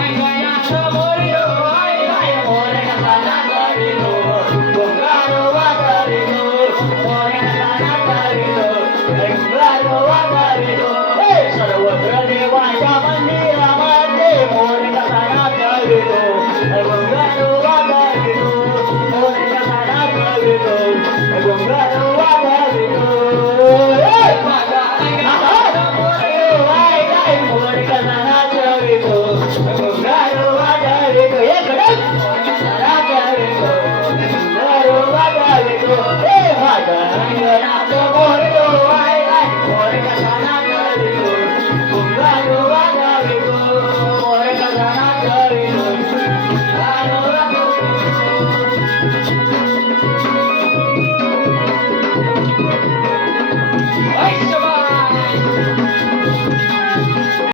Bye. Bye.